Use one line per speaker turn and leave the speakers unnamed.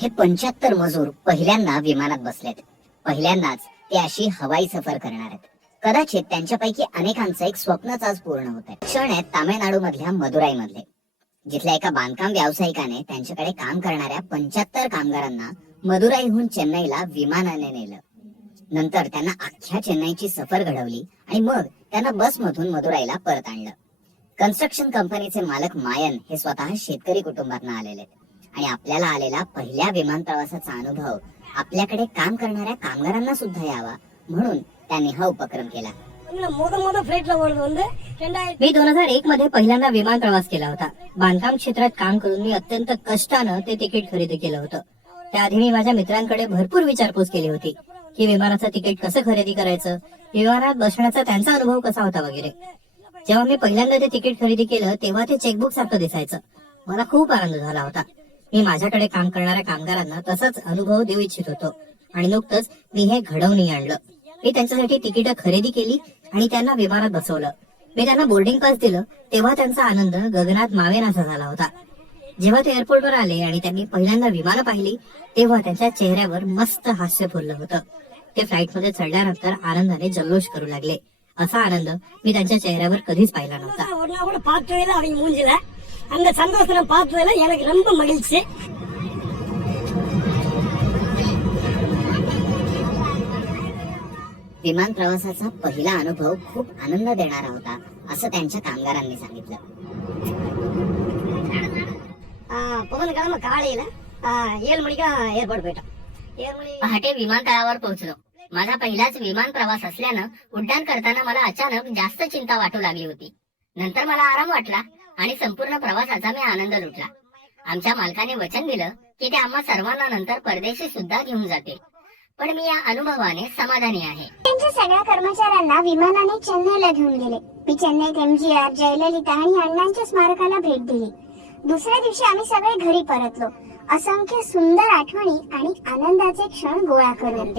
हे पंच्याहत्तर मजूर पहिल्यांदा विमानात बसलेत. पहिल्यांदाच ते अशी हवाई सफर करणार आहेत. कदाचित त्यांच्यापैकी अनेकांचं एक स्वप्नच आज पूर्ण होत आहे. क्षण आहेत तामिळनाडू मधल्या मदुराई मधले जिथल्या एका बांधकाम व्यावसायिकाने त्यांच्याकडे काम करणाऱ्या पंच्याहत्तर कामगारांना मदुराईहून चेन्नईला विमानाने नेलं. नंतर त्यांना अख्ख्या चेन्नईची सफर घडवली आणि मग त्यांना बसमधून मदुराईला परत आणलं. कन्स्ट्रक्शन कंपनीचे मालक मायन हे स्वतः शेतकरी कुटुंबातून आलेले आहेत. आणि आपल्याला आलेला पहिल्या विमान प्रवासाचा अनुभव. आपल्याकडे काम करणाऱ्या कामगारांना सुद्धा यावा. म्हणून त्यांनी हा उपक्रम केला.
मी दोन हजार एक मध्ये पहिल्यांदा विमान प्रवास केला होता. बांधकाम क्षेत्रात काम करून मी अत्यंत कष्टानं ते तिकीट खरेदी केलं होतं. त्याआधी मी माझ्या मित्रांकडे भरपूर विचारपूस केली होती की विमानाचं तिकीट कसं खरेदी करायचं? विमानात बसण्याचा त्यांचा अनुभव कसा होता वगैरे? जेव्हा मी पहिल्यांदा ते तिकीट खरेदी केलं तेव्हा ते चेकबुक सारखं दिसायचं. मला खूप आनंद झाला होता. मी माझ्याकडे काम करणाऱ्या कामगारांना तसाच अनुभव देऊ इच्छित होतो. आणि नुकतंच मी हे घडवणी आणलं. मी त्यांच्यासाठी तिकीट खरेदी केली आणि त्यांना विमानात बसवलं. मी त्यांना बोर्डिंग पास दिलं तेव्हा त्यांचा आनंद गगनात मावेनासा झाला होता. जेव्हा ते एअरपोर्टवर आले आणि त्यांनी पहिल्यांदा विमानं पाहिली तेव्हा त्यांच्या चेहऱ्यावर मस्त हास्य फुललं होतं. ते फ्लाईटमध्ये चढल्यानंतर आनंदाने जल्लोष करू लागले. असा आनंद मी त्यांच्या चेहऱ्यावर कधीच पाहिला नव्हता.
ஒரு நாள் கூட பார்த்ததே இல்லை அவங்க மூஞ்சில அந்த சந்தோஷத்தை நான் பார்த்ததுல எனக்கு ரொம்ப மகிழ்ச்சி
विमान प्रवासाचा पहिला अनुभव खूप आनंद देणारा होता असं त्यांच्या कामगारांनी सांगितलं
புதன்கிழமை காலையில ஆ, ஏழு மணிக்கு ஏற்பாடு போயிட்டோம் ஏழு மணி
पहाटे विमानतळावर पोहोचलो माझा पहिलाच विमान प्रवास असल्यानं उड्डाण करताना मला अचानक जास्त चिंता वाटू लागली होती नंतर मला आराम वाटला आणि संपूर्ण प्रवासाचा मी आनंद लुटला. आमच्या मालकाने वचन दिलं की ते आम्हा सर्वांना नंतर परदेशी सुद्धा घेऊन जातील पण मी या अनुभवाने समाधानी आहे.
त्यांच्या सगळ्या कर्मचाऱ्यांना विमानाने चेन्नईला घेऊन गेले. मी चेन्नईत एमजीआर जयललिता आणि अण्णांच्या स्मारकाला भेट दिली. दुसऱ्या दिवशी आम्ही सगळे घरी परतलो. असंख्य सुंदर आठवणी आणि आनंदाचे क्षण गोळा करून